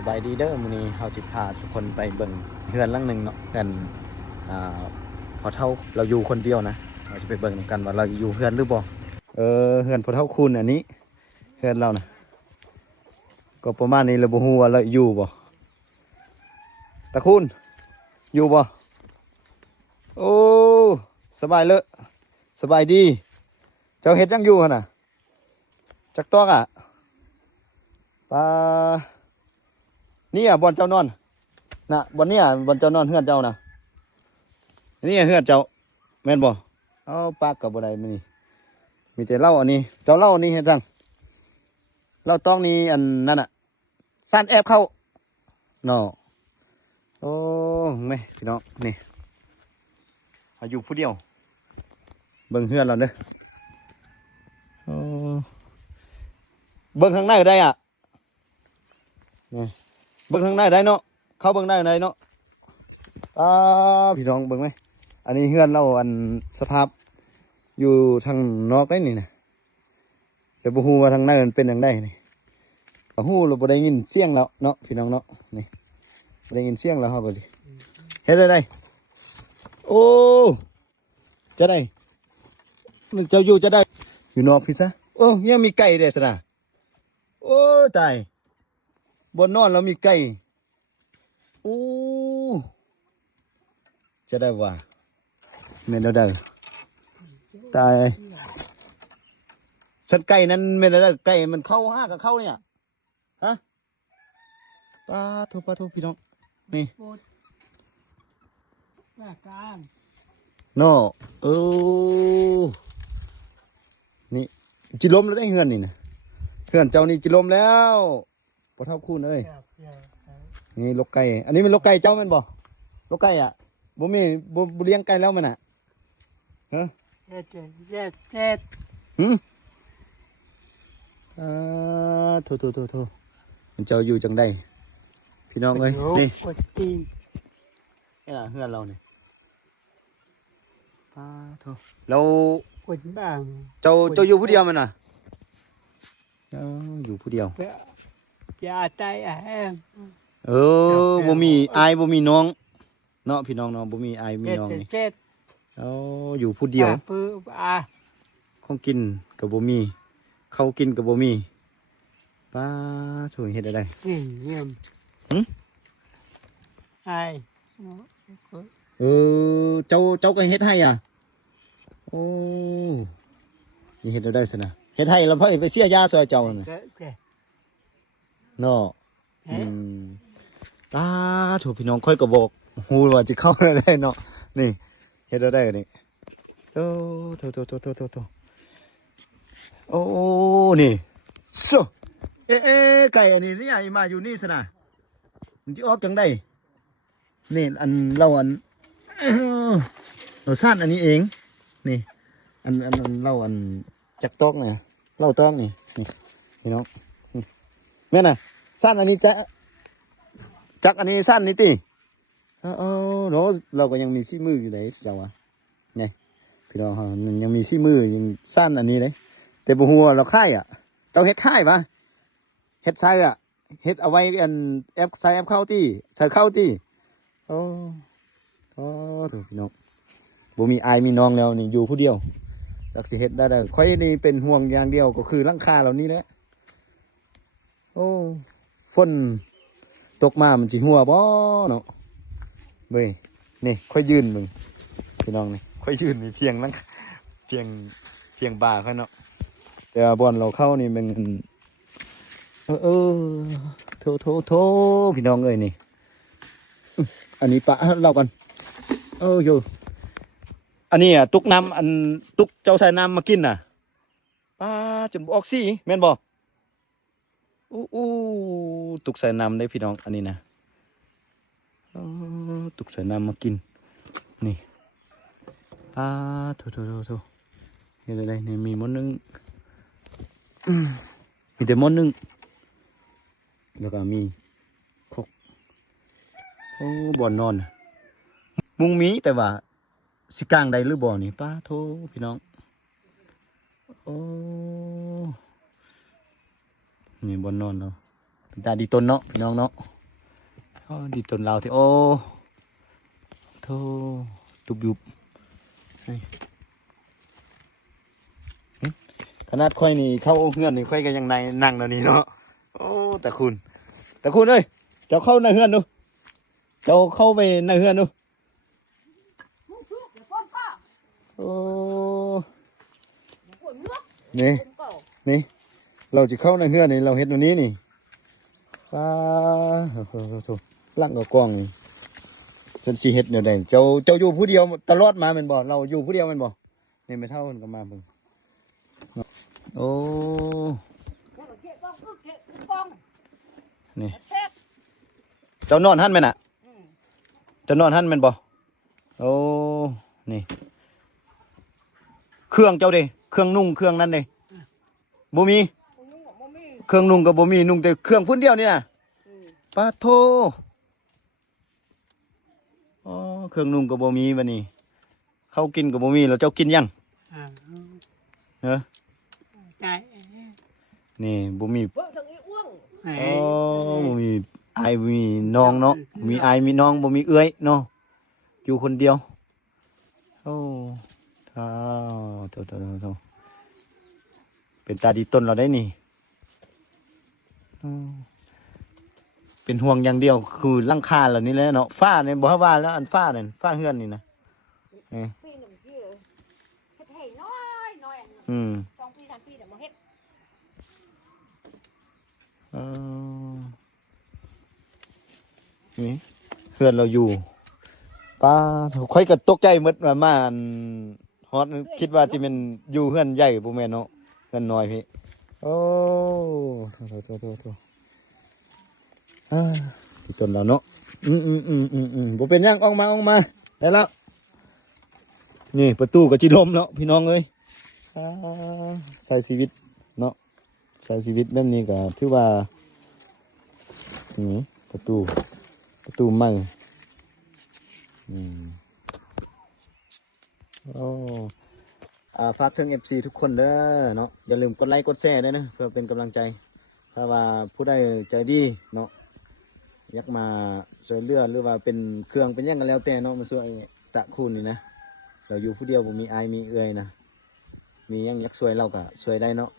สบายดีเด้อมื้อนี้เฮาสิพาทุกคนไปเบิ่งเฮือนหลังหนึงเนาะกันอ่าพอเฒ่าเราอยู่คนเดียวนะเราจะไปเบิ่งนำกันว่าเราอยู่เฮือนหรือบ่เฮือนพอเฒ่าคูณอันนี้เฮือนเรานะก็ประมาณนี้เราบ่ฮู้ว่าเราอยู่บ่ตะคูณอยู่บ่โอ้สบายเลยสบายดีเจ้าเฮ็ดจังอยู่หั่นน่ะจักตอกอ่ะปลานี่อ่ะบอนเจ้านอนน่ะบอนเนี่ยบอนเจ้านอนเฮือนเจ้านะนี่เฮือนเจ้าแม่นบ่เอาปากกับบ่ได้มื้อนี้มีแต่เหล้าอันนี้เจ้าเหล้าอันนี้เฮ็ดจังเหล้าต้องนี่อันนั่นน่ะซ่านแอบเข้าเนาะโอ้แม่พี่น้องนี่อายุผู้เดียวเบิ่งเฮือนเราเด้อโอ้เบิ่งข้างในได้อ่ะนี่เบิ่งข้างในได้เนาะเข้าเบิ่งได้เนาะพี่น้องเบิ่งไหมอันนี้เฮือนเราอันสภาพอยู่ทางนอกได้นี่นะแต่บ่ฮู้ว่าทางในมันเป็นจังไดนี่บ่ฮู้เราบ่ได้ยินเสียงแล้วเนาะพี่น้องเนาะนี่บ่ได้ยินเสียงแล้วเฮาก็ดิเฮ็ดได้โอ้จะได้มันเจ้าอยู่จะได้อยู่นอกพี่ซะโอ้ยังมีไก่เด้ซะนะโอ้ตายบนนอนแล้วมีไก่โอ้จะได้ว่าเมนได้ตายสัตว์ไก่นั้นเมนได้ไก่มันเข้าห้ากับเข้าเนี่ยฮะปลาทูพี่น้องนี่โน่นี่จิล้มแล้วได้เฮือนนี่นะเฮือนเจ้านี่จิล้มแล้วพอเท่าคูณเลยนี่ลกไก่อันนี้เป็นลกไก่เจ้ามันบ่ลกไก่อ่ะบ่มีบ่เลี้ยงไก่แล้วมันอ่ะฮะเจ็ดโทมันเจ้าอยู่จังได้พี่น้องเอ้ยนี่นี่ล่ะเฮือนเราเนี่ยเราเจ้าอยู่ผู้เดียวมันน่ะอยู่ผู้เดียวอย่าใจแห้งบ่มีอายบ่มีน้องเนาะพี่น้องเนาะบ่มีอายมีน้องนี่อยู่ผู้เดียวของกินก็บ่มีข้าวกินก็บ่มีป้าช่วยเฮ็ดได้เงียบไอเจ้าก็เฮ็ดให้อ่ะโอ้นี่เฮ็ดได้ซะนะเฮ็ดให้แล้วไปเสียยาซอยเจ้าน่ะเนาะถูกพี่น้องค่อยก็บอกฮู้ว่าจะเข้าได้เนาะนี่เฮ็ดได้นี่โตโอ้นี่โซไก่อันนี้นี่มาอยู่นี่ซะนะมันสิออกจังได๋นี่อันเราซ่านอันนี้เองนี่อันเราจักตอกเนี่ยเล่าตอกนี่พี่น้องแม่น่ะซ่านอันนี้จักอันนี้สั้นนี่ติเนาะเราก็ยังมีซี่มืออยู่เลยเจ้าวะไงพี่น้องมันยังมีซี่มือยังสั้นอันนี้เลยแต่บ่ฮู้ว่าเราค่ายอ่ะเจ้าเฮ็ดค่ายปะเฮ็ดใส่อ่ะเฮ็ดเอาไว้อันแอปใส่แอปเข้าที่ใส่เข้าที่ถูกพี่น้องบ่มีอายมีน้องแล้วนี่อยู่ผู้เดียวจักสิเฮ็ดได้ค่อยนี่เป็นห่วงอย่างเดียวก็คือหลังคาเหล่านี้แหละฝนตกมามันจิหัวบ่เนาะเว้ยนี่ค่อยยืนมึงพี่น้องนี่ค่อยยืนนี่เพียงนั่งเพียงบ่าค่อยเนาะแต่บอลเราเข้านี่มันโทพี่น้องเอ้ยนี่อันนี้ปะเรากันอยู่อันนี้อ่ะตุกน้ำอันตุกเจ้าใส่น้ำมากินน่ะป้าจนออกซี่แม่นบ่ตุกใส่น้ำได้พี่น้องอันนี้นะตุกใส่น้ำมากินนี่โถนี่อะไรนี่มีมดนึงมีแต่มดนึงแล้วก็มีคกบ่อนนอนมุ้งมีแต่ว่าสิกลางใดหรือบ่อนี่ป้าโถพี่น้องนี่บ่อนนอนเรา ตาดีตนเนาะพี่น้องเนาะอ๋อดีตนเราที่โอ้โธ่ตุบยุบนี่หึขนาดค่อยนี่เข้าเฮือนนี่ค่อยก็ยังในนั่งแล้วนี่เนาะโอ้แต่คุณเอ้ยเจ้าเข้าในเฮือนดูเจ้าเข้าไปในเฮือนดูโอ้นี่นี่เราจะเข้าในเฮือนนี่เราเฮ็ดตัวนี้นี่ป้าโถลังกับกล้องนี่ฉันสิเฮ็ดแนวใดเจ้าอยู่ผู้เดียวตลอดมาแม่นบ่เราอยู่ผู้เดียวแม่นบ่นี่ไม่เท่ากันก็มาเบิ่งโอ้นี่เจ้านอนหั่นแม่นน่ะเจ้านอนหั่นแม่นบ่โอ้นี่เครื่องเจ้าเด้เครื่องนุ่งเครื่องนั้นเด้บ่มีเครื่องนุ่งก็บ่มีนุ่งแต่เครื่องพุ่นเดียวนี่น่ะปะโทอ๋อเครื่องนุ่งก็บ่มีบัดนี้ข้าวกินก็บ่มีแล้วเจ้ากินยังเออ ใจ นี่บ่มี ไอ้ อ๋อบ่มีอายบ่มีน้องเนาะบ่มีอายมีน้องบ่มีเอื้อยเนาะอยู่คนเดียวโอ้ท้าวโตเป็นตาดีต้นเราได้นี่เป็นห่วงอย่างเดียวคือหลังคาเหล่านี้แหละเนาะฟ้าเนี่ยบ่ว่าแล้วอันฟ้านั่นฟ้าเฮือนนี่นะอืมเออนี่เฮือนเราอยู่ป้าค่อยก็ตกใจหมดว่ามาอันฮอดคิดว่าสิเป็นอยู่เฮือนใหญ่บ่แม่นเนาะเฮือนน้อยพี่โอ้โธ่ที่ต้นเราเนาะบ่เป็นหยังออกมาได้แล้วนี่ประตูก็จิลมเนาะพี่น้องเอ้ยใช้ชีวิตเนาะใช้ชีวิตแบบนี้ก็ถือว่านี่ประตูใหม่โอ้ฝากถึง FC ทุกคนเด้อเนาะอย่าลืมกดไลค์กดแชร์ด้วยนะเพื่อเป็นกำลังใจถ้าว่าผู้ใดใจดีเนาะอยากมาช่วยเหลือหรือว่าเป็นเครื่องเป็นหยังกันแล้วแต่เนาะมาช่วยตะคุณนี่นะเราอยู่ผู้เดียวบ่มีอายมีเอื้อยนะมีหยังอยากช่วยเราก็ช่วยได้เนาะ